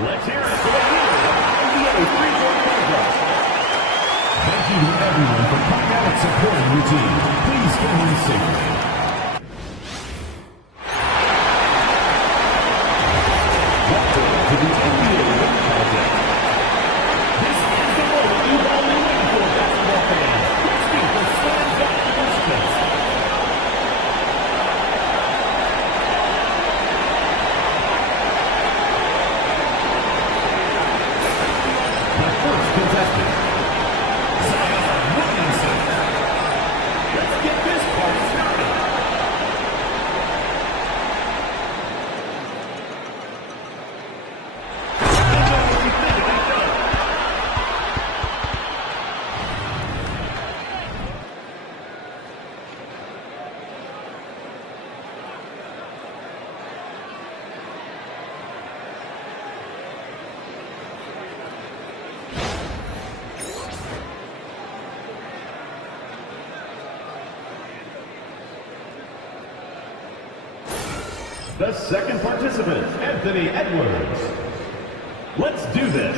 Let's hear it for the leader of MyNBA three-point contest. Thank you to everyone for coming out and supporting your team. Please go home safely. Welcome to the NBA Dunk Contest. This is the moment you've all been waiting for, basketball fans. It's time for slam dunk participants. First contestant, Zion Williamson. Let's get this party started. The second participant, Anthony Edwards. Let's do this.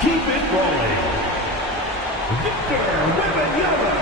Keep it rolling. Victor Wembanyama.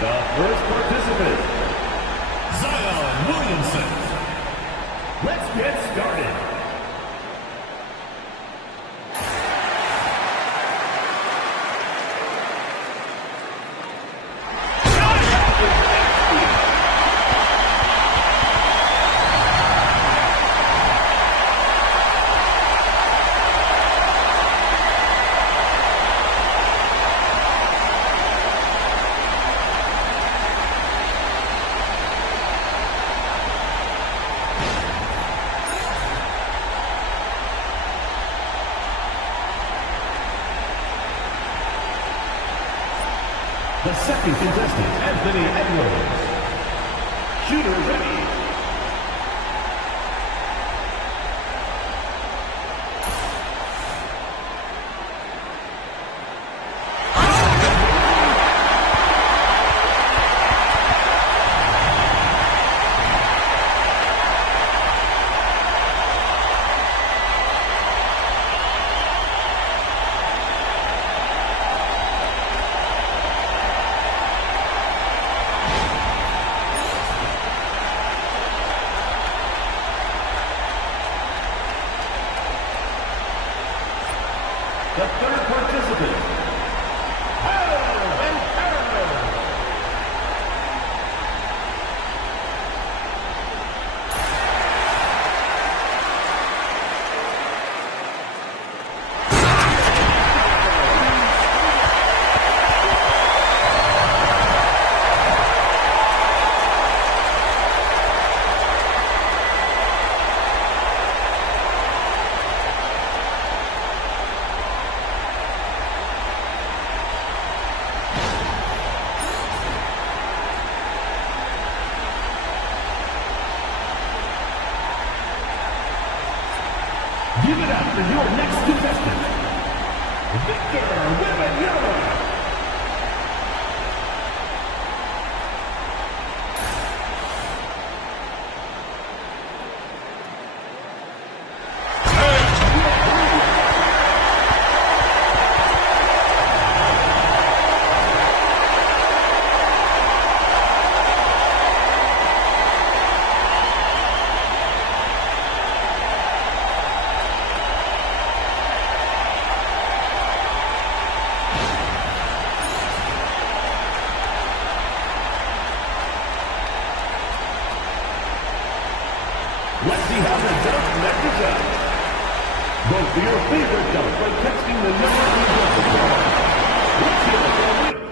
The first participant, Zion Williamson. Let's get started. The second contestant, Anthony Edwards. Shooter ready. The third participant, give it up for your next contestant, Victor Wembanyama. Let's see how the dunk measures up. Vote for your favorite dunk by texting the number you want to call. Let's hear it, family.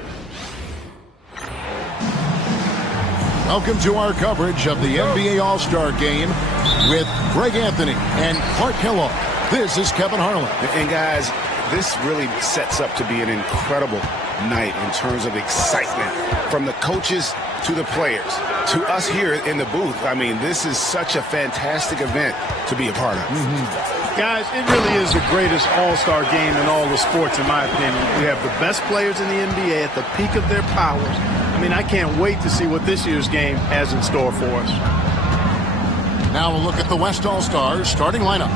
Welcome to our coverage of the NBA All-Star Game with Greg Anthony and Clark Kellogg. This is Kevin Harlan. And guys, this really sets up to be an incredible night in terms of excitement from the coaches to the players to us here in the booth. I mean, this is such a fantastic event to be a part of. Guys, it really is the greatest all-star game in all the sports, in my opinion. We have the best players in the NBA at the peak of their powers. I mean, I can't wait to see what this year's game has in store for us. Now we'll look at the West All-Stars starting lineup.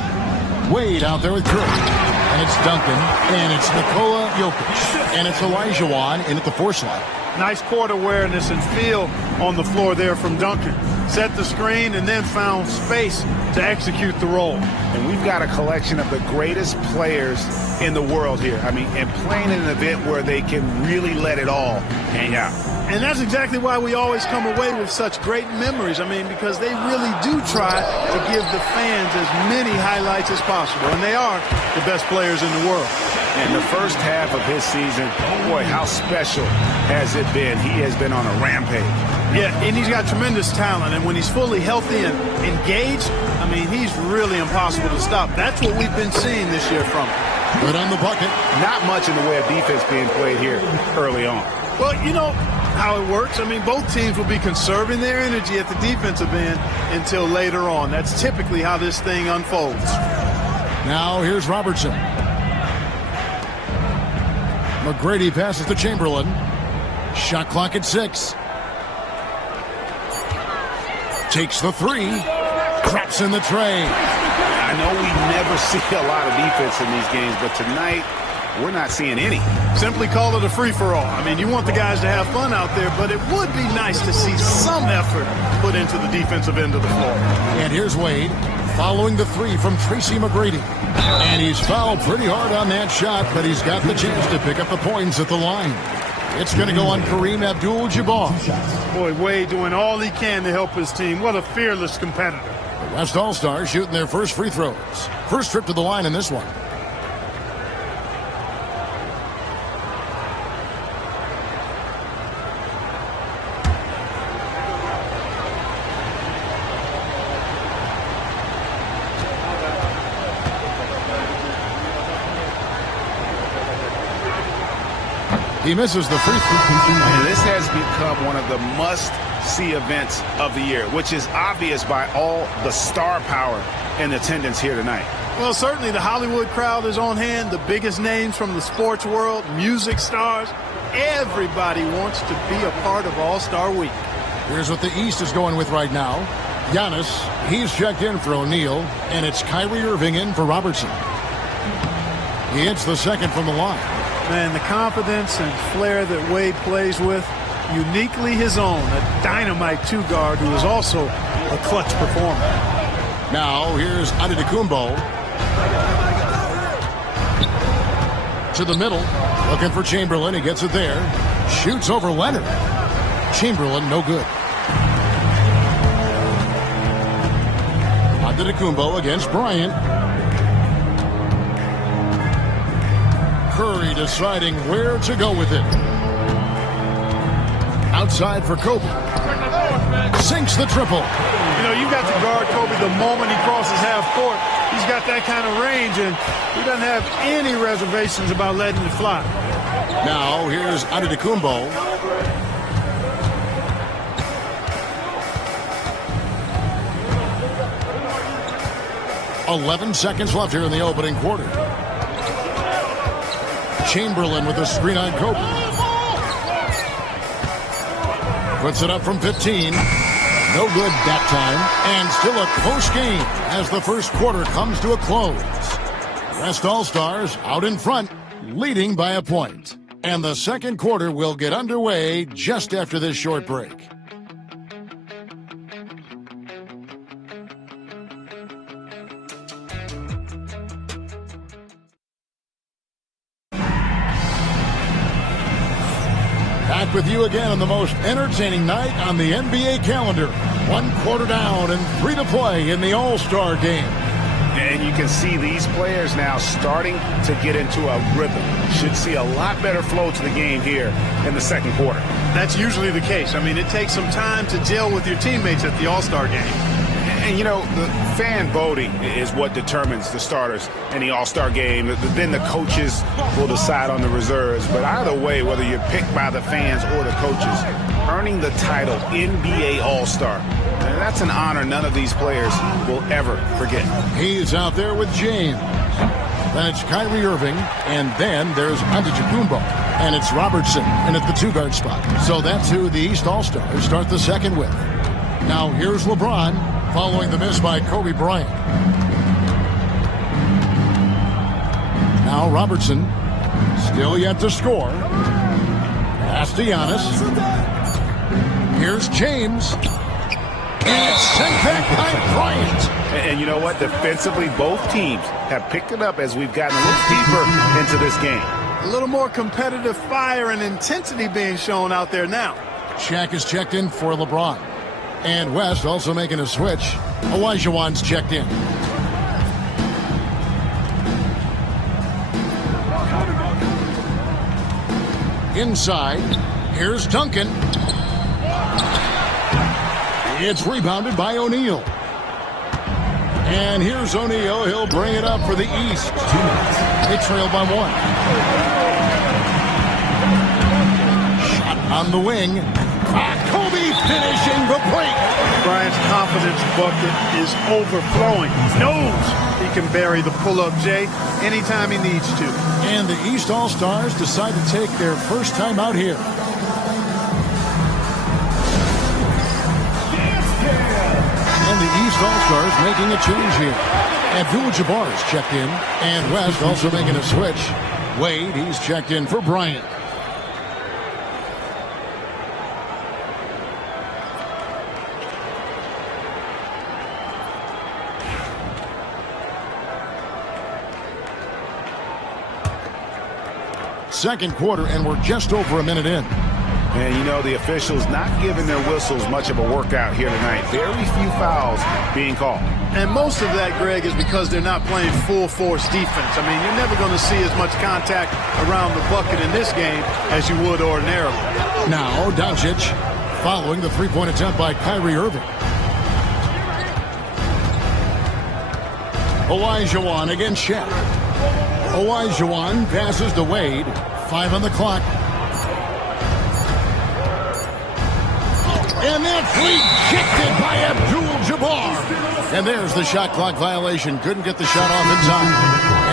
Wade out there with Drew. And it's Duncan. And it's Nikola Jokic. And it's Elijah Wan in at the 4 slot. Nice court awareness and feel on the floor there from Duncan. Set the screen and then found space to execute the role. And we've got a collection of the greatest players in the world here. I mean, and playing in an event where they can really let it all hang out. And that's exactly why we always come away with such great memories. I mean, because they really do try to give the fans as many highlights as possible. And they are the best players in the world. And the first half of his season, boy, how special has it been? He has been on a rampage. Yeah, and he's got tremendous talent. And when he's fully healthy and engaged, I mean, he's really impossible to stop. That's what we've been seeing this year from him. Good on the bucket. Not much in the way of defense being played here early on. Well, you know how it works. I mean, both teams will be conserving their energy at the defensive end until later on. That's typically how this thing unfolds. Now here's Robertson. McGrady passes to Chamberlain. Shot clock at 6. Takes the 3. Craps in the tray. I know we never see a lot of defense in these games, but tonight we're not seeing any. Simply call it a free-for-all. I mean, you want the guys to have fun out there, but it would be nice to see some effort put into the defensive end of the floor. And here's Wade following the 3 from Tracy McGrady. And he's fouled pretty hard on that shot, but he's got the chance to pick up the points at the line. It's going to go on Kareem Abdul-Jabbar. Boy, Wade doing all he can to help his team. What a fearless competitor. The West All-Stars shooting their first free throws. First trip to the line in this one. He misses the free throw. And this has become one of the must-see events of the year, which is obvious by all the star power in attendance here tonight. Well, certainly the Hollywood crowd is on hand, the biggest names from the sports world, music stars. Everybody wants to be a part of All-Star Week. Here's what the East is going with right now. Giannis, he's checked in for O'Neal, and it's Kyrie Irving in for Robertson. He hits the second from the line. Man, the confidence and flair that Wade plays with, uniquely his own, a dynamite two-guard who is also a clutch performer. Now, here's Antetokounmpo. To the middle, looking for Chamberlain. He gets it there. Shoots over Leonard. Chamberlain, no good. Antetokounmpo against Bryant. Curry deciding where to go with it. Outside for Kobe. Sinks the triple. You know, you've got to guard Kobe the moment he crosses half court. He's got that kind of range, and he doesn't have any reservations about letting it fly. Now, here's Antetokounmpo. "11 seconds left here in the opening quarter. Chamberlain with a screen on Kobe. Puts it up from 15. No good that time. And still a close game as the first quarter comes to a close. West All-Stars out in front, leading by a point. And the second quarter will get underway just after this short break. Back with you again on the most entertaining night on the NBA calendar. 1 quarter down and 3 to play in the All-Star game. And you can see these players now starting to get into a rhythm. Should see a lot better flow to the game here in the second quarter. That's usually the case. I mean, it takes some time to gel with your teammates at the All-Star game. And, you know, the fan voting is what determines the starters in the All-Star game. Then the coaches will decide on the reserves. But either way, whether you're picked by the fans or the coaches, earning the title NBA All-Star, that's an honor none of these players will ever forget. He's out there with James. Then it's Kyrie Irving. And then there's Antetokounmpo. And it's Robertson in at the two-guard spot. So that's who the East All-Stars start the second with. Now here's LeBron, following the miss by Kobe Bryant. Now Robertson, still yet to score. Pass to Giannis. Here's James. And it's sent back by Bryant. And you know what? Defensively, both teams have picked it up as we've gotten a little deeper into this game. A little more competitive fire and intensity being shown out there now. Shaq is checked in for LeBron. And West also making a switch. Olajuwon's checked in. Inside, here's Duncan. It's rebounded by O'Neal. And here's O'Neal. He'll bring it up for the East. 2 minutes. They trail by 1. Shot on the wing. Kobe finishing the break. Bryant's confidence bucket is overflowing. He knows he can bury the pull-up J anytime he needs to. And the East All-Stars decide to take their first time out here. And the East All-Stars making a change here. Abdul-Jabbar is checked in. And West also making a switch. Wade, he's checked in for Bryant. Second quarter, and we're just over a minute in. And you know, the officials not giving their whistles much of a workout here tonight. Very few fouls being called. And most of that, Greg, is because they're not playing full force defense. I mean, you're never going to see as much contact around the bucket in this game as you would ordinarily. Now, Doncic following the three-point attempt by Kyrie Irving. Olajuwon against Shaq. Olajuwon passes to Wade. 5 on the clock. And that's rejected by Abdul-Jabbar. And there's the shot clock violation. Couldn't get the shot off in time.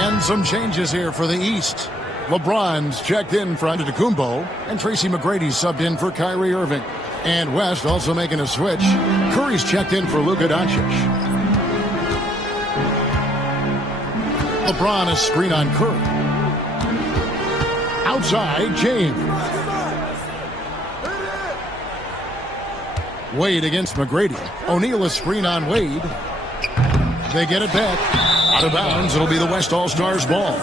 And some changes here for the East. LeBron's checked in for Antetokounmpo. And Tracy McGrady's subbed in for Kyrie Irving. And West also making a switch. Curry's checked in for Luka Doncic. LeBron, a screen on Curry. Outside, James. Wade against McGrady. O'Neal, a screen on Wade. They get it back. Out of bounds, it'll be the West All-Stars ball.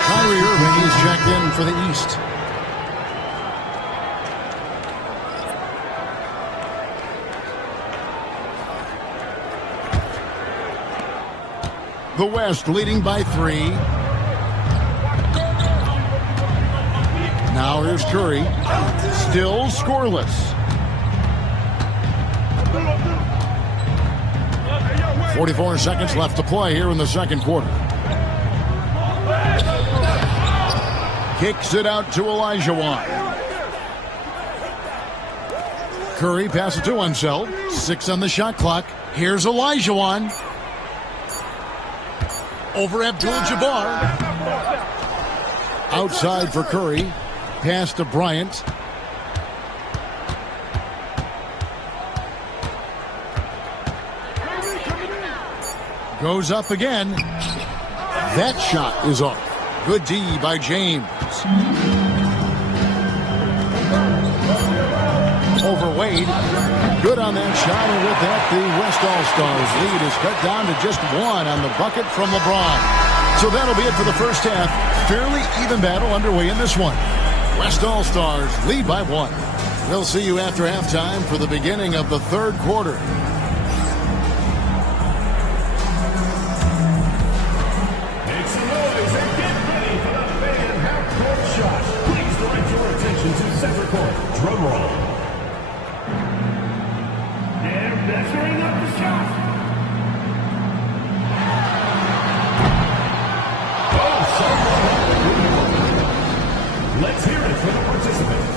Kyrie Irving is checked in for the East. The West leading by 3. Now here's Curry. Still scoreless. 44 seconds left to play here in the second quarter. Kicks it out to Olajuwon. Curry passes to Unseld. 6 on the shot clock. Here's Olajuwon. Over Abdul-Jabbar. Outside for Curry. Pass to Bryant. Goes up again. That shot is off. Good D by James. Over Wade. Good on that shot, and with that, the West All-Stars lead is cut down to just 1 on the bucket from LeBron. So that'll be it for the first half. Fairly even battle underway in this one. West All-Stars lead by 1. We'll see you after halftime for the beginning of the third quarter. Make some noise and get ready for the fan half-court shot. Please direct your attention to center court. Drum roll. They're measuring up the shot. Let's hear it for the participants.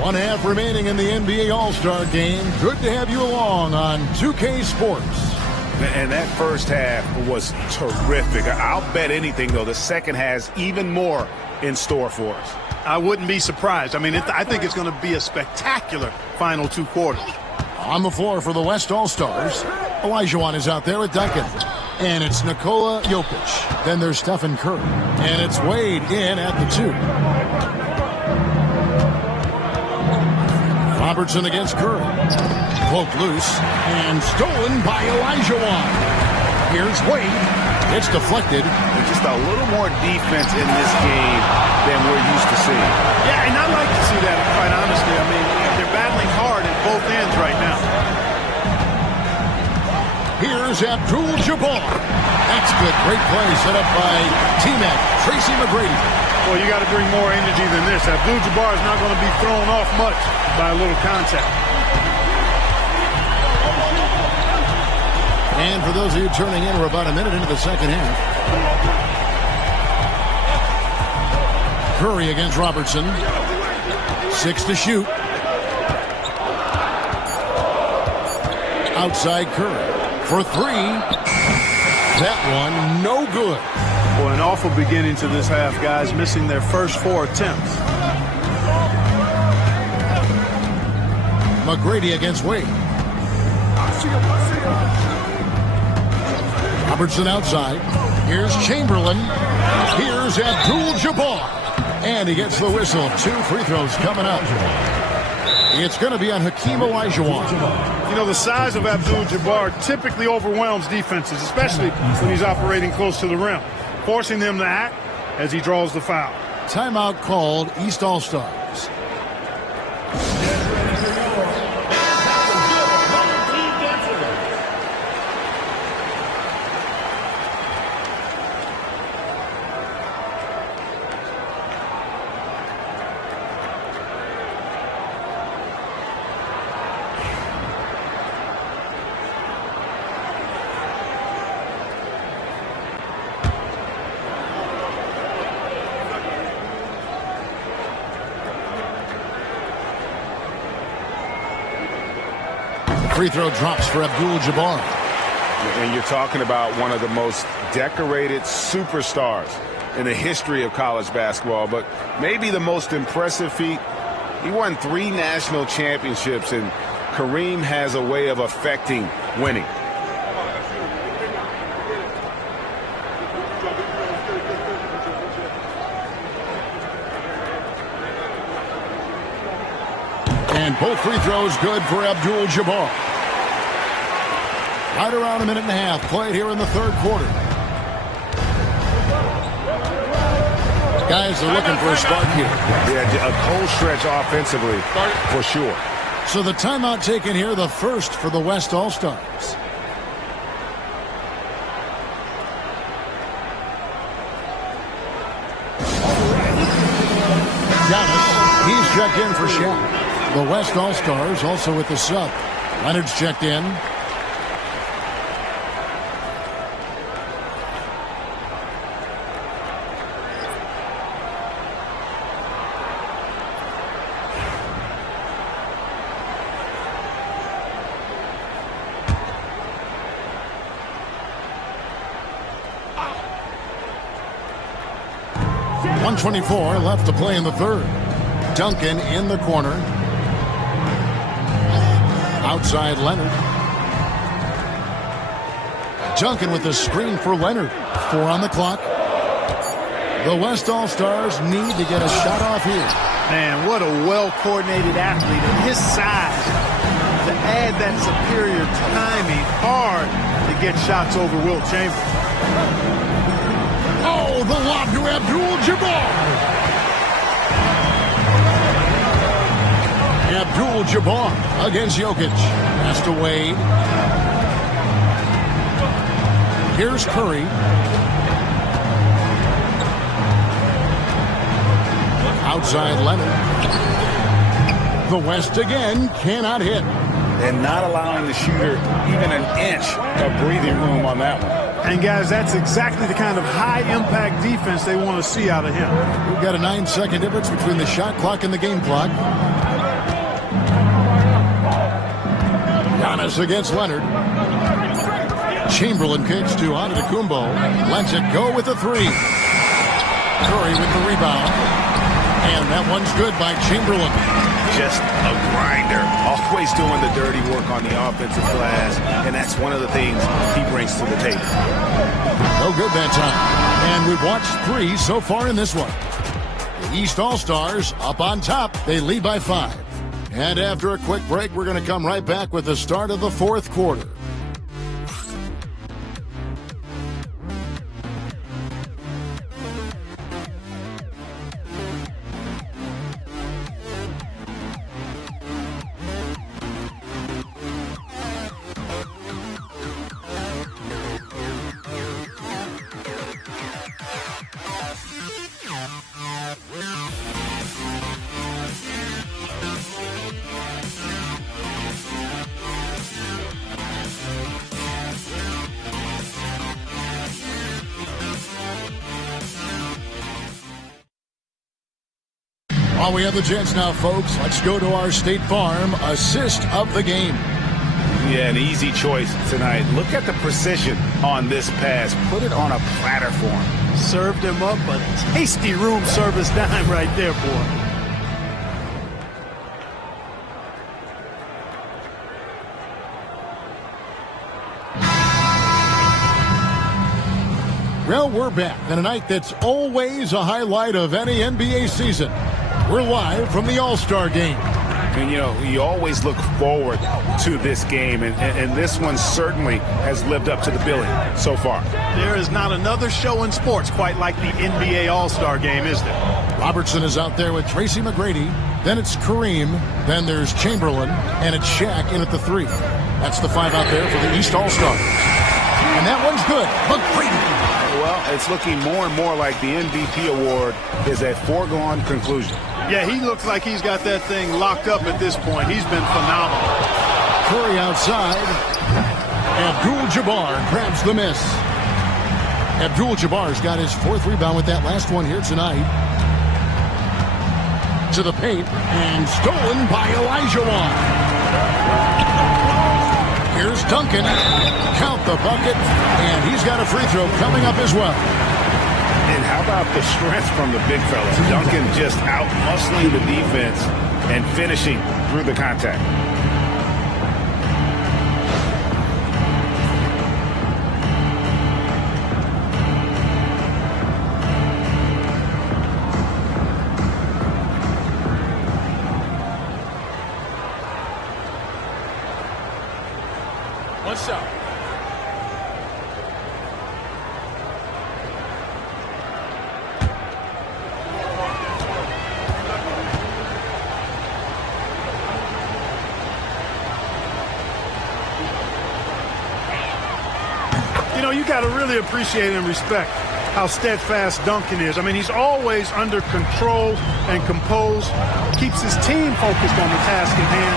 1 half remaining in the NBA All-Star Game. Good to have you along on 2K Sports. And that first half was terrific. I'll bet anything, though, the second has even more in store for us. I wouldn't be surprised. I mean, I think it's going to be a spectacular final 2 quarters. On the floor for the West All-Stars, Olajuwon is out there with Duncan. And it's Nikola Jokic. Then there's Stephen Curry. And it's Wade in at the 2. Robertson against Curry. Poked loose and stolen by Olajuwon. Here's Wade. It's deflected. Just a little more defense in this game than we're used to seeing. Yeah, and I like to see that, quite honestly. I mean, they're battling hard at both ends right now. Here's Abdul-Jabbar. That's good. Great play set up by teammate Tracy McGrady. Well, you got to bring more energy than this. Abdul-Jabbar is not going to be thrown off much by a little contact. And for those of you turning in, we're about a minute into the second half. Curry against Robertson. 6 to shoot. Outside Curry for 3. That one no good. Well, an awful beginning to this half, guys, missing their first 4 attempts. McGrady against Wade. Robertson outside. Here's Chamberlain. Here's Abdul-Jabbar. And he gets the whistle. 2 free throws coming up. It's going to be on Hakeem Olajuwon. You know, the size of Abdul-Jabbar typically overwhelms defenses, especially when he's operating close to the rim, forcing them to act as he draws the foul. Timeout called, East All-Stars. Free throw drops for Abdul-Jabbar. And you're talking about one of the most decorated superstars in the history of college basketball, but maybe the most impressive feat. He won 3 national championships, and Kareem has a way of affecting winning. And both free throws good for Abdul-Jabbar. Right around a minute and a half played here in the third quarter. Guys are looking for a spark here. Yeah, a cold stretch offensively for sure. So the timeout taken here, the first for the West All-Stars. Giannis, he's checked in for Shaq. The West All-Stars also with the sub. Leonard's checked in. .124 left to play in the third. Duncan in the corner. Outside Leonard. Duncan with the screen for Leonard. 4 on the clock. The West All-Stars need to get a shot off here. Man, what a well-coordinated athlete at his size. To add that superior timing, hard to get shots over Wilt Chamberlain. Oh, the lob to Abdul-Jabbar. Abdul-Jabbar against Jokic. Pass to Wade. Here's Curry. Outside Leonard. The West again cannot hit. And not allowing the shooter even an inch of breathing room on that one. And, guys, that's exactly the kind of high-impact defense they want to see out of him. We've got a 9-second difference between the shot clock and the game clock. Giannis against Leonard. Chamberlain kicks to Antetokounmpo. Lets it go with the three. Curry with the rebound. And that one's good by Chamberlain. Just a grinder. Always doing the dirty work on the offensive glass. And that's one of the things he brings to the table. No good that time. And we've watched 3 so far in this one. The East All-Stars up on top. They lead by 5. And after a quick break, we're going to come right back with the start of the 4th quarter. While we have the chance now, folks, let's go to our State Farm assist of the game. Yeah, an easy choice tonight. Look at the precision on this pass. Put it on a platter for him. Served him up a tasty room service dime right there, boy. Well, we're back on a night that's always a highlight of any NBA season. We're live from the All-Star Game. And, you know, you always look forward to this game, and this one certainly has lived up to the billing so far. There is not another show in sports quite like the NBA All-Star Game, is there? Robertson is out there with Tracy McGrady. Then it's Kareem. Then there's Chamberlain. And it's Shaq in at the 3. That's the 5 out there for the East All-Stars. And that one's good. McGrady. Well, it's looking more and more like the MVP award is a foregone conclusion. Yeah, he looks like he's got that thing locked up at this point. He's been phenomenal. Curry outside. Abdul-Jabbar grabs the miss. Abdul-Jabbar's got his 4th rebound with that last one here tonight. To the paint, and stolen by Elijah Wan. Here's Duncan. Count the bucket, and he's got a free throw coming up as well. And how about the strength from the big fellas? Duncan just out-muscling the defense and finishing through the contact. One shot. You know, you got to really appreciate and respect how steadfast Duncan is. I mean, he's always under control and composed, keeps his team focused on the task at hand,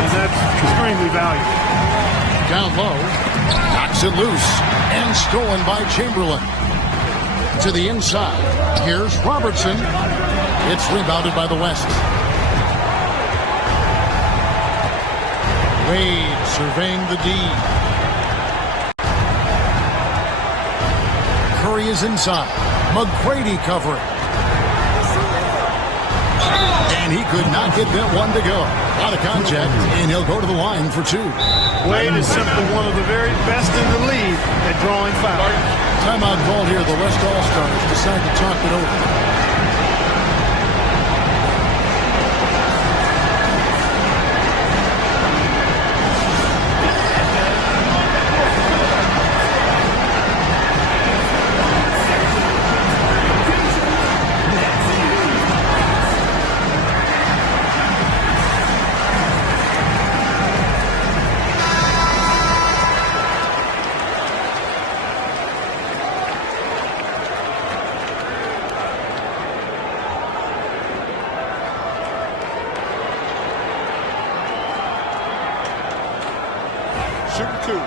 and that's extremely valuable. Down low, knocks it loose, and stolen by Chamberlain. To the inside, here's Robertson. It's rebounded by the West. Wade surveying the D. Curry is inside. McGrady covering. And he could not get that one to go. Out of contact, and he'll go to the line for 2. Wade is simply one of the very best in the league at drawing fouls. Timeout called here. The West All-Stars decide to talk it over. Shooting 2.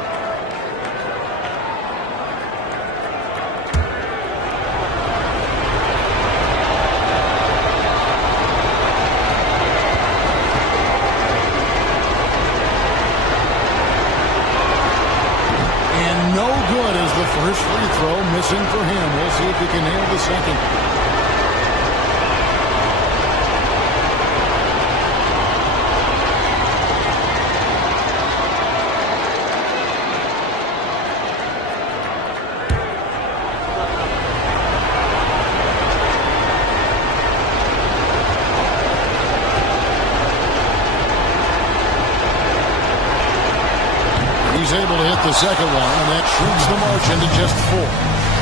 the second one, and that shrinks the margin to just 4.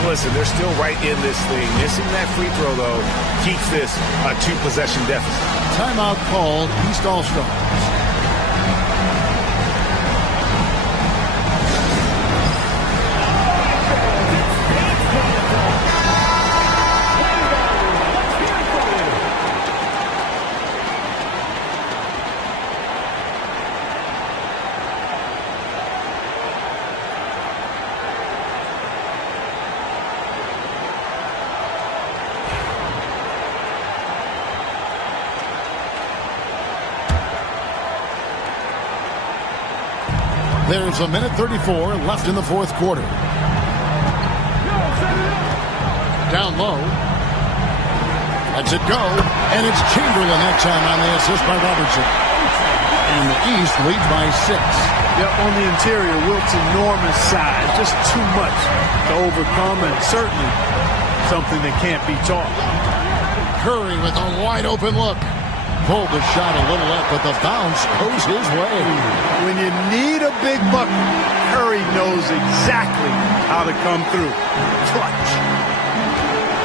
Listen, they're still right in this thing. Missing that free throw, though, keeps this a 2-possession deficit. Timeout called, East All-Stars. There's a minute 34 left in the fourth quarter. Down low. Lets it go. And it's Chamberlain that time on the assist by Robertson. And the East leads by 6. Yep, on the interior, Wilt's enormous size. Just too much to overcome, and certainly something that can't be taught. Curry with a wide open look. Pulled the shot a little up, but the bounce goes his way. When you need a big bucket, Curry knows exactly how to come through. Clutch.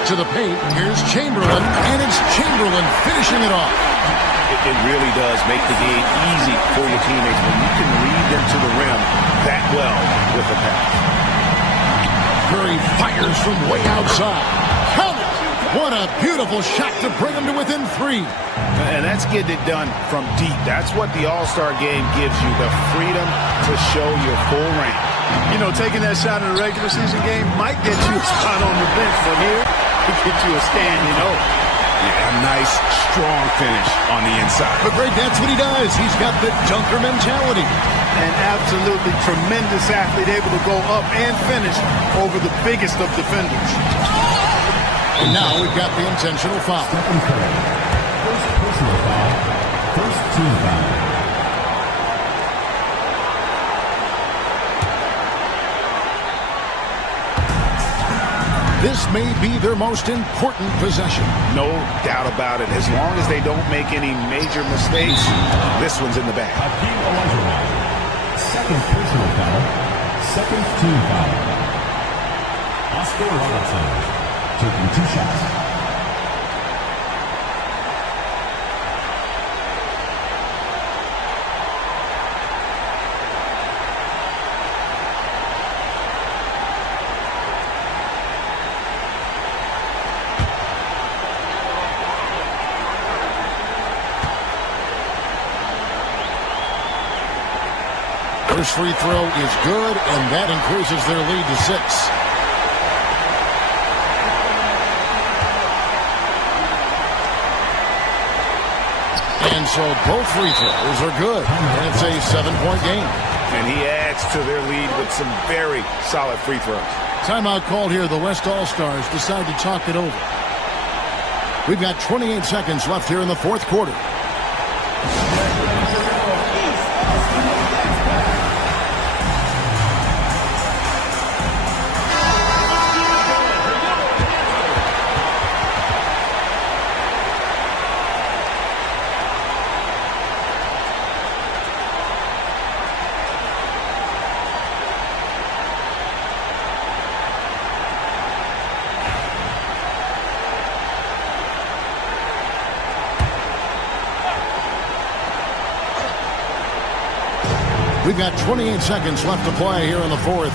To the paint, here's Chamberlain, and it's Chamberlain finishing it off. It really does make the game easy for your teammates when you can lead them to the rim that well with the pass. Curry fires from way outside. Count it! What a beautiful shot to bring him to within 3. And that's getting it done from deep. That's what the All-Star game gives you, the freedom to show your full range. You know, taking that shot in a regular season game might get you a spot on the bench, but here, it gets you a stand, you know. Yeah, a nice, strong finish on the inside. But Greg, that's what he does. He's got the dunker mentality. An absolutely tremendous athlete, able to go up and finish over the biggest of defenders. And now we've got the intentional foul. Second foul. First personal foul. First team foul. This may be their most important possession. No doubt about it. As long as they don't make any major mistakes, this one's in the bag. Hakeem Olajuwon. Second personal foul. Second team foul. Oscar Robertson taking 2 shots. First free throw is good, and that increases their lead to 6. And so both free throws are good. And it's a 7-point game. And he adds to their lead with some very solid free throws. Timeout called here. The West All-Stars decide to talk it over. We've got 28 seconds left here in the fourth quarter. We've got 28 seconds left to play here in the fourth.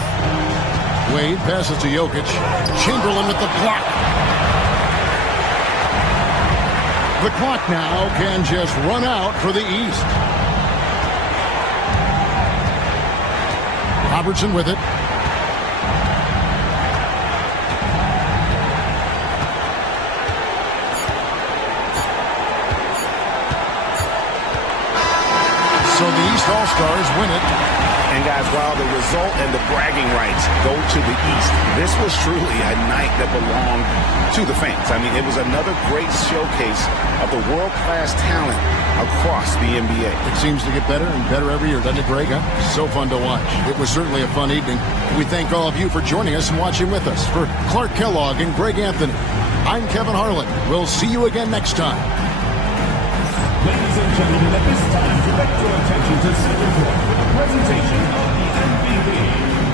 Wade passes to Jokic. Chamberlain with the block. The clock now can just run out for the East. Robertson with it. So the East All-Stars win it. And guys, while the result and the bragging rights go to the East, this was truly a night that belonged to the fans. I mean, it was another great showcase of the world-class talent across the NBA. It seems to get better and better every year, doesn't it, Greg? So fun to watch. It was certainly a fun evening. We thank all of you for joining us and watching with us. For Clark Kellogg and Greg Anthony, I'm Kevin Harlan. We'll see you again next time. Ladies and gentlemen, at this time, direct your attention to Center Court for the presentation of the MVP.